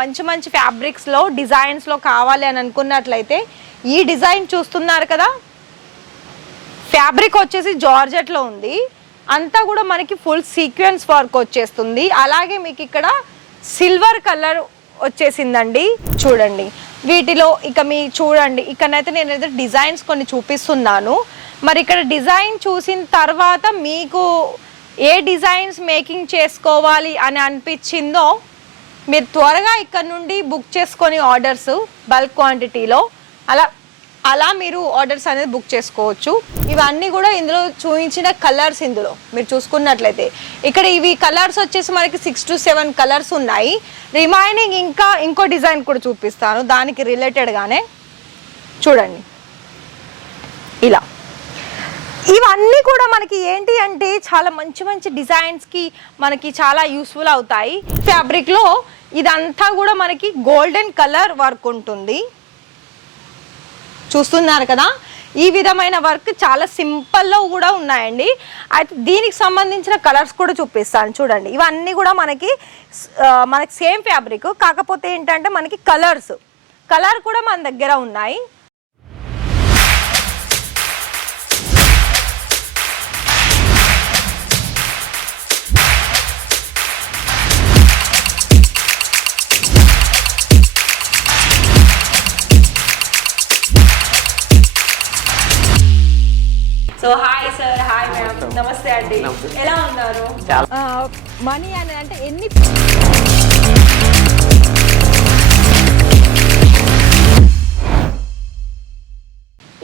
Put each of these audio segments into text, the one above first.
మంచి మంచి ఫ్యాబ్రిక్స్ లో డిజైన్స్ లో కావాలి అని అనుకున్నట్లయితే ఈ డిజైన్ చూస్తున్నారు కదా, ఫ్యాబ్రిక్ వచ్చేసి జార్జెట్ లో ఉంది. అంతా కూడా మనకి ఫుల్ సీక్వెన్స్ వర్క్ వచ్చేస్తుంది. అలాగే మీకు ఇక్కడ సిల్వర్ కలర్ వచ్చేసిందండి. చూడండి వీటిలో ఇక మీ చూడండి ఇక్కడైతే నేనైతే డిజైన్స్ కొన్ని చూపిస్తున్నాను. మరి ఇక్కడ డిజైన్ చూసిన తర్వాత మీకు ఏ డిజైన్స్ మేకింగ్ చేసుకోవాలి అని అనిపించిందో మీరు త్వరగా ఇక్కడ నుండి బుక్ చేసుకొని ఆర్డర్స్ బల్క్ క్వాంటిటీలో అలా మీరు ఆర్డర్స్ అనేది బుక్ చేసుకోవచ్చు. ఇవన్నీ కూడా ఇందులో చూపించిన కలర్స్. ఇందులో మీరు చూసుకున్నట్లయితే ఇక్కడ ఇవి కలర్స్ వచ్చేసి మనకి 6 to 7 కలర్స్ ఉన్నాయి. రిమైనింగ్ ఇంకో డిజైన్ కూడా చూపిస్తాను దానికి రిలేటెడ్గానే. చూడండి ఇలా ఇవన్నీ కూడా మనకి ఏంటి అంటే చాలా మంచి మంచి డిజైన్స్కి మనకి చాలా యూస్ఫుల్ అవుతాయి. ఫ్యాబ్రిక్లో ఇదంతా కూడా మనకి గోల్డెన్ కలర్ వర్క్ ఉంటుంది. చూస్తున్నారు కదా, ఈ విధమైన వర్క్ చాలా సింపుల్లో కూడా ఉన్నాయండి. అయితే దీనికి సంబంధించిన కలర్స్ కూడా చూపిస్తాను. చూడండి ఇవన్నీ కూడా మనకి సేమ్ ఫ్యాబ్రిక్, కాకపోతే ఏంటంటే మనకి కలర్ కూడా మన దగ్గర ఉన్నాయి. So hi sir, hi ma'am, నమస్తే అండి. ఎలా ఉన్నారు? మనీ అని అంటే ఎన్ని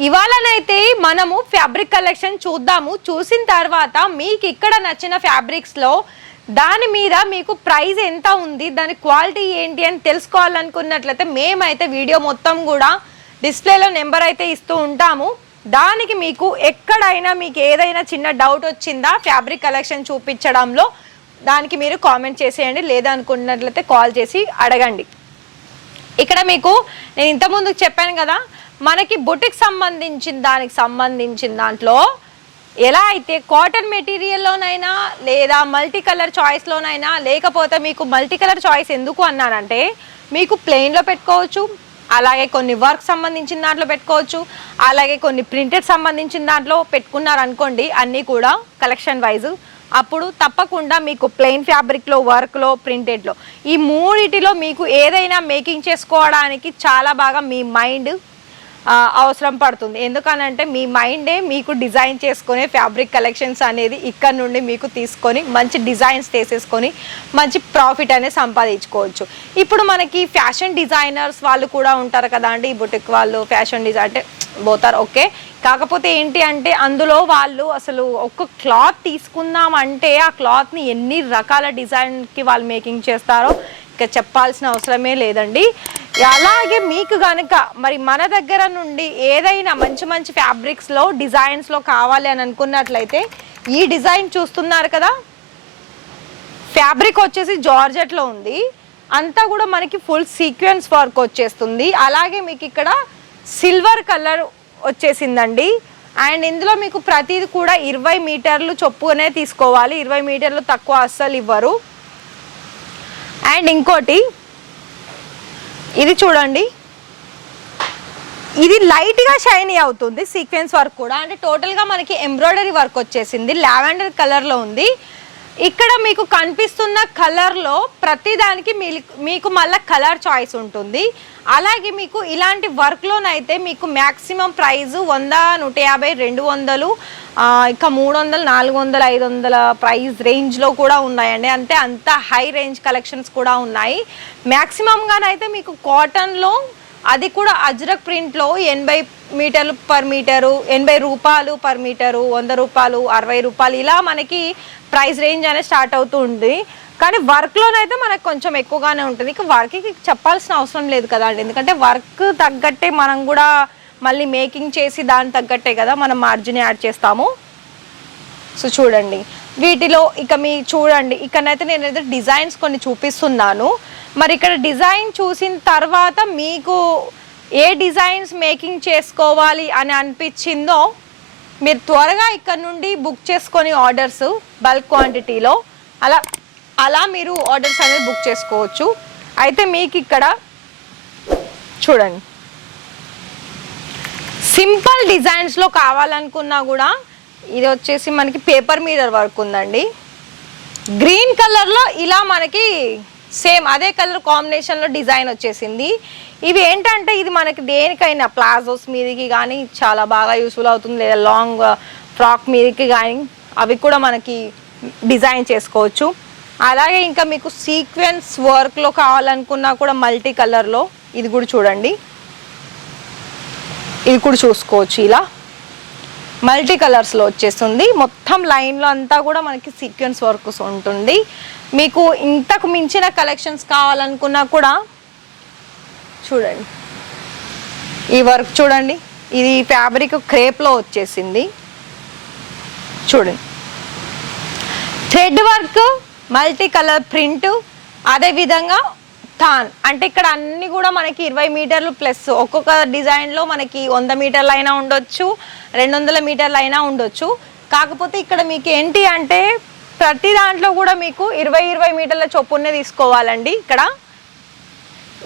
ఇవాళనైతే మనము ఫ్యాబ్రిక్ కలెక్షన్ చూద్దాము. చూసిన తర్వాత మీకు ఇక్కడ నచ్చిన ఫ్యాబ్రిక్స్లో దాని మీద మీకు ప్రైస్ ఎంత ఉంది, దాని క్వాలిటీ ఏంటి అని తెలుసుకోవాలనుకున్నట్లయితే మేమైతే వీడియో మొత్తం కూడా డిస్ప్లేలో నెంబర్ అయితే ఇస్తూ ఉంటాము. దానికి మీకు ఎక్కడైనా మీకు ఏదైనా చిన్న డౌట్ వచ్చిందా ఫ్యాబ్రిక్ కలెక్షన్ చూపించడంలో, దానికి మీరు కామెంట్ చేసేయండి. లేదనుకున్నట్లయితే కాల్ చేసి అడగండి. ఇక్కడ మీకు నేను ఇంతకుముందు చెప్పాను కదా, మనకి బుటిక్ దానికి సంబంధించిన దాంట్లో ఎలా అయితే కాటన్ మెటీరియల్లోనైనా లేదా మల్టీ కలర్ చాయిస్లోనైనా, లేకపోతే మీకు మల్టీ కలర్ చాయిస్ ఎందుకు అన్నానంటే మీకు ప్లెయిన్లో పెట్టుకోవచ్చు, అలాగే కొన్ని వర్క్ సంబంధించిన దాంట్లో పెట్టుకోవచ్చు, అలాగే కొన్ని ప్రింటెడ్ సంబంధించిన దాంట్లో పెట్టుకున్నారనుకోండి అన్నీ కూడా కలెక్షన్ వైజ్, అప్పుడు తప్పకుండా మీకు ప్లెయిన్ ఫ్యాబ్రిక్లో, వర్క్లో, ప్రింటెడ్లో ఈ మూడిటిలో మీకు ఏదైనా మేకింగ్ చేసుకోవడానికి చాలా బాగా మీ మైండ్ అవసరం పడుతుంది. ఎందుకనంటే మీ మైండే మీకు డిజైన్ చేసుకునే ఫ్యాబ్రిక్ కలెక్షన్స్ అనేది ఇక్కడ నుండి మీకు తీసుకొని మంచి డిజైన్స్ తీసేసుకొని మంచి ప్రాఫిట్ అనేది సంపాదించుకోవచ్చు. ఇప్పుడు మనకి ఫ్యాషన్ డిజైనర్స్ వాళ్ళు కూడా ఉంటారు కదా అండి, ఈ బుటిక్ వాళ్ళు ఫ్యాషన్ డిజైన్ అంటే పోతారు ఓకే. కాకపోతే ఏంటి అంటే అందులో వాళ్ళు అసలు ఒక క్లాత్ తీసుకుందామంటే ఆ క్లాత్ని ఎన్ని రకాల డిజైన్కి వాళ్ళు మేకింగ్ చేస్తారో ఇక చెప్పాల్సిన అవసరమే లేదండి. అలాగే మీకు కనుక మరి మన దగ్గర నుండి ఏదైనా మంచి మంచి ఫ్యాబ్రిక్స్లో డిజైన్స్లో కావాలి అని అనుకున్నట్లయితే ఈ డిజైన్ చూస్తున్నారు కదా, ఫ్యాబ్రిక్ వచ్చేసి జార్జెట్లో ఉంది. అంతా కూడా మనకి ఫుల్ సీక్వెన్స్ వర్క్ వచ్చేస్తుంది. అలాగే మీకు ఇక్కడ సిల్వర్ కలర్ వచ్చేసిందండి. అండ్ ఇందులో మీకు ప్రతిది కూడా 20 మీటర్లు చొప్పునే తీసుకోవాలి, 20 మీటర్లు తక్కువ అస్సలు ఇవ్వరు. అండ్ ఇంకోటి ఇది చూడండి, ఇది లైట్గా షైనీ అవుతుంది, సీక్వెన్స్ వర్క్ కూడా. అంటే టోటల్గా మనకి ఎంబ్రాయిడరీ వర్క్ వచ్చేసింది, లావెండర్ కలర్లో ఉంది. ఇక్కడ మీకు కనిపిస్తున్న కలర్లో ప్రతిదానికి మీకు మళ్ళీ కలర్ చాయిస్ ఉంటుంది. అలాగే మీకు ఇలాంటి వర్క్లోనైతే మీకు మ్యాక్సిమం ప్రైస్ 100, 150, 200, ఇంకా 300, 400, 500 ప్రైస్ రేంజ్లో కూడా ఉన్నాయండి. అంటే అంత హై రేంజ్ కలెక్షన్స్ కూడా ఉన్నాయి. మ్యాక్సిమంగానైతే మీకు కాటన్లో అది కూడా అజ్రక్ ప్రింట్లో 80 మీటర్లు పర్ మీటరు, 80 రూపాయలు పర్ మీటరు, 100 రూపాయలు, 60 రూపాయలు ఇలా మనకి ప్రైస్ రేంజ్ అనేది స్టార్ట్ అవుతూ ఉంది. కానీ వర్క్లోనైతే మనకు కొంచెం ఎక్కువగానే ఉంటుంది. ఇక వర్క్కి చెప్పాల్సిన అవసరం లేదు కదా అండి, ఎందుకంటే వర్క్ తగ్గట్టే మనం కూడా మళ్ళీ మేకింగ్ చేసి దాని తగ్గట్టే కదా మనం మార్జిన్ యాడ్ చేస్తాము. సో చూడండి వీటిలో ఇక మీ చూడండి ఇక్కడైతే నేనైతే డిజైన్స్ కొన్ని చూపిస్తున్నాను. మరి ఇక్కడ డిజైన్ చూసిన తర్వాత మీకు ఏ డిజైన్స్ మేకింగ్ చేసుకోవాలి అని అనిపించిందో మీరు త్వరగా ఇక్కడ నుండి బుక్ చేసుకొని ఆర్డర్స్ బల్క్ క్వాంటిటీలో అలా మీరు ఆర్డర్స్ అనేది బుక్ చేసుకోవచ్చు. అయితే మీకు ఇక్కడ చూడండి, సింపుల్ డిజైన్స్లో కావాలనుకున్నా కూడా ఇది వచ్చేసి మనకి పేపర్ మిర్రర్ వర్క్ ఉందండి. గ్రీన్ కలర్లో ఇలా మనకి సేమ్ అదే కలర్ కాంబినేషన్లో డిజైన్ వచ్చేసింది. ఇవి ఏంటంటే ఇది మనకి దేనికైనా ప్లాజోస్ మీదకి కానీ చాలా బాగా యూస్ఫుల్ అవుతుంది, లేదా లాంగ్ ఫ్రాక్ మీదకి కానీ అవి కూడా మనకి డిజైన్ చేసుకోవచ్చు. అలాగే ఇంకా మీకు సీక్వెన్స్ వర్క్లో కావాలనుకున్నా కూడా మల్టీ కలర్లో ఇది కూడా చూడండి, ఇది కూడా చూసుకోవచ్చు. ఇలా మల్టీ కలర్స్లో వచ్చేస్తుంది. మొత్తం లైన్లో అంతా కూడా మనకి సీక్వెన్స్ వర్క్ ఉంటుంది. మీకు ఇంతకు మించిన కలెక్షన్స్ కావాలనుకున్నా కూడా చూడండి, ఈ వర్క్ చూడండి, ఇది ఫ్యాబ్రిక్ క్రేప్లో వచ్చేసింది. చూడండి, thread work, multi colour print, అదేవిధంగా థాన్. అంటే ఇక్కడ అన్ని కూడా మనకి 20 మీటర్లు ప్లస్, ఒక్కొక్క డిజైన్లో మనకి 100 మీటర్లు అయినా ఉండొచ్చు, 200 మీటర్లు అయినా ఉండొచ్చు. కాకపోతే ఇక్కడ మీకు ఏంటి అంటే ప్రతి దాంట్లో కూడా మీకు 20 మీటర్ల చొప్పునే తీసుకోవాలండి. ఇక్కడ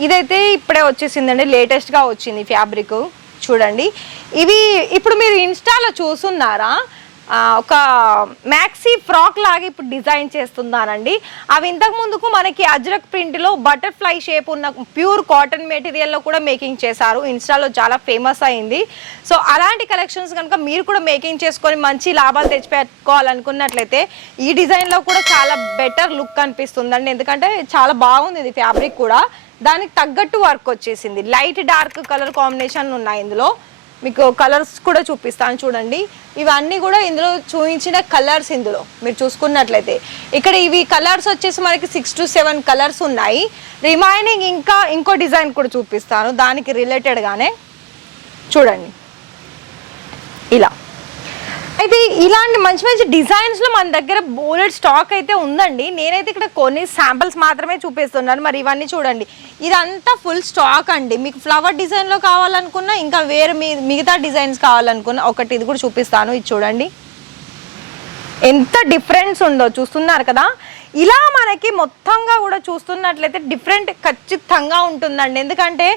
ఇదైతే ఇప్పుడే వచ్చేసిందండి, లేటెస్ట్గా వచ్చింది ఫ్యాబ్రిక్. చూడండి, ఇవి ఇప్పుడు మీరు ఇన్స్టాలో చూస్తున్నారా, ఒక మ్యాక్సీ ఫ్రాక్ లాగా ఇప్పుడు డిజైన్ చేస్తున్నానండి. అవి ఇంతకు ముందుకు మనకి అజ్రక్ ప్రింట్లో బటర్ఫ్లై షేప్ ఉన్న ప్యూర్ కాటన్ మెటీరియల్లో కూడా మేకింగ్ చేశారు. ఇన్స్టాలో చాలా ఫేమస్ అయింది. సో అలాంటి కలెక్షన్స్ కనుక మీరు కూడా మేకింగ్ చేసుకొని మంచి లాభాలు తెచ్చిపెట్టుకోవాలనుకున్నట్లయితే ఈ డిజైన్లో కూడా చాలా బెటర్ లుక్ అనిపిస్తుందండి. ఎందుకంటే చాలా బాగుంది ఇది ఫ్యాబ్రిక్ కూడా, దానికి తగ్గట్టు వర్క్ వచ్చేసింది. లైట్ డార్క్ కలర్ కాంబినేషన్ ఉన్నాయి ఇందులో. మీకు కలర్స్ కూడా చూపిస్తాను చూడండి. ఇవన్నీ కూడా ఇందులో చూపించిన కలర్స్. ఇందులో మీరు చూసుకున్నట్లయితే ఇక్కడ ఇవి కలర్స్ వచ్చేసి మనకి 6 to 7 కలర్స్ ఉన్నాయి. రిమైనింగ్ ఇంకా ఇంకో డిజైన్ కూడా చూపిస్తాను దానికి రిలేటెడ్గానే. చూడండి, ఇలా అయితే ఇలాంటి మంచి మంచి డిజైన్స్లో మన దగ్గర బోలెడ్ స్టాక్ అయితే ఉందండి. నేనైతే ఇక్కడ కొన్ని శాంపిల్స్ మాత్రమే చూపిస్తున్నాను. మరి ఇవన్నీ చూడండి, ఇదంతా ఫుల్ స్టాక్ అండి. మీకు ఫ్లవర్ డిజైన్లో కావాలనుకున్నా, ఇంకా వేరే మిగతా డిజైన్స్ కావాలనుకున్నా ఒకటి ఇది కూడా చూపిస్తాను. ఇది చూడండి ఎంత డిఫరెన్స్ ఉందో, చూస్తున్నారు కదా. ఇలా మనకి మొత్తంగా కూడా చూస్తున్నట్లయితే డిఫరెంట్ ఖచ్చితంగా ఉంటుందండి. ఎందుకంటే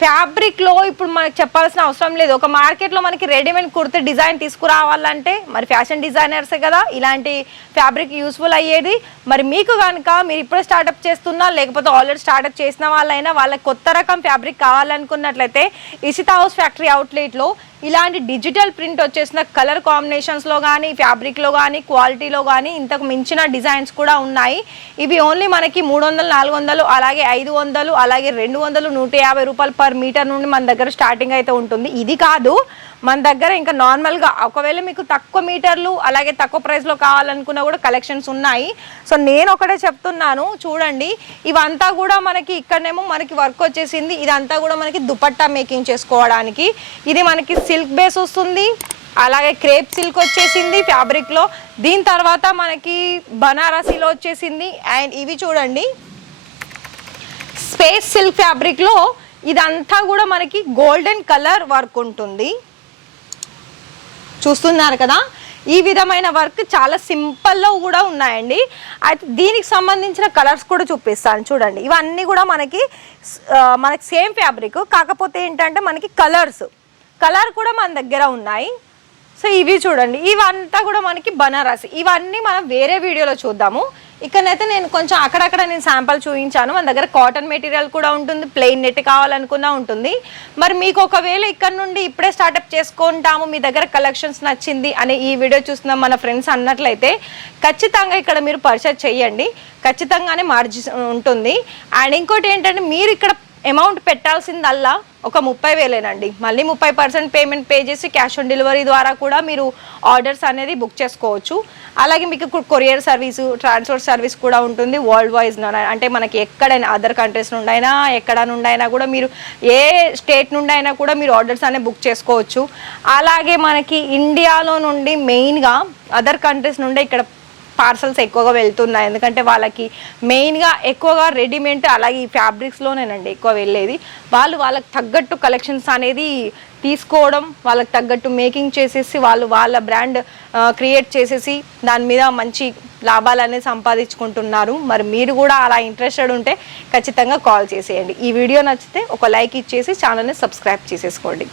ఫ్యాబ్రిక్లో ఇప్పుడు మనకు చెప్పాల్సిన అవసరం లేదు. ఒక మార్కెట్లో మనకి రెడీమేడ్ కుర్తి డిజైన్ తీసుకురావాలంటే మరి ఫ్యాషన్ డిజైనర్సే కదా ఇలాంటి ఫ్యాబ్రిక్ యూస్ఫుల్ అయ్యేది. మరి మీకు కనుక మీరు ఇప్పుడే స్టార్ట్అప్ చేస్తున్నా, లేకపోతే ఆల్రెడీ స్టార్ట్అప్ చేసిన వాళ్ళైనా వాళ్ళకి కొత్త రకం ఫ్యాబ్రిక్ కావాలనుకున్నట్లయితే ఇషితా హౌస్ ఫ్యాక్టరీ అవుట్లెట్లో ఇలాంటి డిజిటల్ ప్రింట్ వచ్చేసిన కలర్ కాంబినేషన్స్లో కానీ, ఫ్యాబ్రిక్లో కానీ, క్వాలిటీలో కానీ ఇంతకు మించిన డిజైన్స్ కూడా ఉన్నాయి. ఇవి ఓన్లీ మనకి 300, 400, అలాగే 500, అలాగే 200, 150 రూపాయలు పర్ మీటర్ నుండి మన దగ్గర స్టార్టింగ్ అయితే ఉంటుంది. ఇది కాదు మన దగ్గర ఇంకా నార్మల్గా ఒకవేళ మీకు తక్కువ మీటర్లు అలాగే తక్కువ ప్రైస్లో కావాలనుకున్నా కూడా కలెక్షన్స్ ఉన్నాయి. సో నేను ఒకటే చెప్తున్నాను చూడండి, ఇవంతా కూడా మనకి ఇక్కడనేమో మనకి వర్క్ వచ్చేసింది. ఇదంతా కూడా మనకి దుపట్టా మేకింగ్ చేసుకోవడానికి. ఇది మనకి సిల్క్ బేస్ వస్తుంది, అలాగే క్రేప్ సిల్క్ వచ్చేసింది ఫ్యాబ్రిక్లో. దీని తర్వాత మనకి బనారసీలో వచ్చేసింది. అండ్ ఇవి చూడండి స్పేస్ సిల్క్ ఫ్యాబ్రిక్లో ఇదంతా కూడా మనకి గోల్డెన్ కలర్ వర్క్ ఉంటుంది. చూస్తున్నారు కదా, ఈ విధమైన వర్క్ చాలా సింపుల్లో కూడా ఉన్నాయండి. అయితే దీనికి సంబంధించిన కలర్స్ కూడా చూపిస్తాను చూడండి. ఇవన్నీ కూడా మనకి సేమ్ ఫ్యాబ్రిక్, కాకపోతే ఏంటంటే మనకి కలర్ కూడా మన దగ్గర ఉన్నాయి. సో ఇవి చూడండి, ఇవంతా కూడా మనకి బనారసి. ఇవన్నీ మనం వేరే వీడియోలో చూద్దాము. ఇక్కడైతే నేను కొంచెం అక్కడక్కడ నేను శాంపుల్ చూపించాను. మన దగ్గర కాటన్ మెటీరియల్ కూడా ఉంటుంది, ప్లెయిన్ నెట్ కావాలనుకున్నా ఉంటుంది. మరి మీకు ఒకవేళ ఇక్కడ నుండి ఇప్పుడే స్టార్ట్అప్ చేసుకుంటాము, మీ దగ్గర కలెక్షన్స్ నచ్చింది అని ఈ వీడియో చూస్తున్న మన ఫ్రెండ్స్ అన్నట్లయితే ఖచ్చితంగా ఇక్కడ మీరు పర్చేజ్ చేయండి, ఖచ్చితంగానే మార్జిన్ ఉంటుంది. అండ్ ఇంకోటి ఏంటంటే మీరు ఇక్కడ అమౌంట్ పెట్టాల్సిందల్లా ఒక 30,000 మళ్ళీ 30% పేమెంట్ పే చేసి క్యాష్ ఆన్ డెలివరీ ద్వారా కూడా మీరు ఆర్డర్స్ అనేది బుక్ చేసుకోవచ్చు. అలాగే మీకు కొరియర్ సర్వీసు, ట్రాన్స్పోర్ట్ సర్వీస్ కూడా ఉంటుంది వరల్డ్ వైజ్. అంటే మనకి ఎక్కడైనా అదర్ కంట్రీస్ నుండి అయినా ఎక్కడ నుండి అయినా కూడా మీరు ఏ స్టేట్ నుండి అయినా కూడా మీరు ఆర్డర్స్ అనేవి బుక్ చేసుకోవచ్చు. అలాగే మనకి ఇండియాలో నుండి మెయిన్గా అదర్ కంట్రీస్ నుండి ఇక్కడ పార్సల్స్ ఎక్కువగా వెళ్తున్నాయి. ఎందుకంటే వాళ్ళకి మెయిన్గా ఎక్కువగా రెడీమేడ్ అలాగే ఈ ఫ్యాబ్రిక్స్లోనేనండి ఎక్కువ వెళ్ళేది. వాళ్ళకి తగ్గట్టు కలెక్షన్స్ అనేది తీసుకోవడం, వాళ్ళకి తగ్గట్టు మేకింగ్ చేసేసి వాళ్ళ బ్రాండ్ క్రియేట్ చేసేసి దాని మీద మంచి లాభాలన్నీ సంపాదించుకుంటున్నారు. మరి మీరు కూడా అలా ఇంట్రెస్టెడ్ ఉంటే ఖచ్చితంగా కాల్ చేసేయండి. ఈ వీడియో నచ్చితే ఒక లైక్ ఇచ్చేసి ఛానల్ని సబ్స్క్రైబ్ చేసేసుకోండి.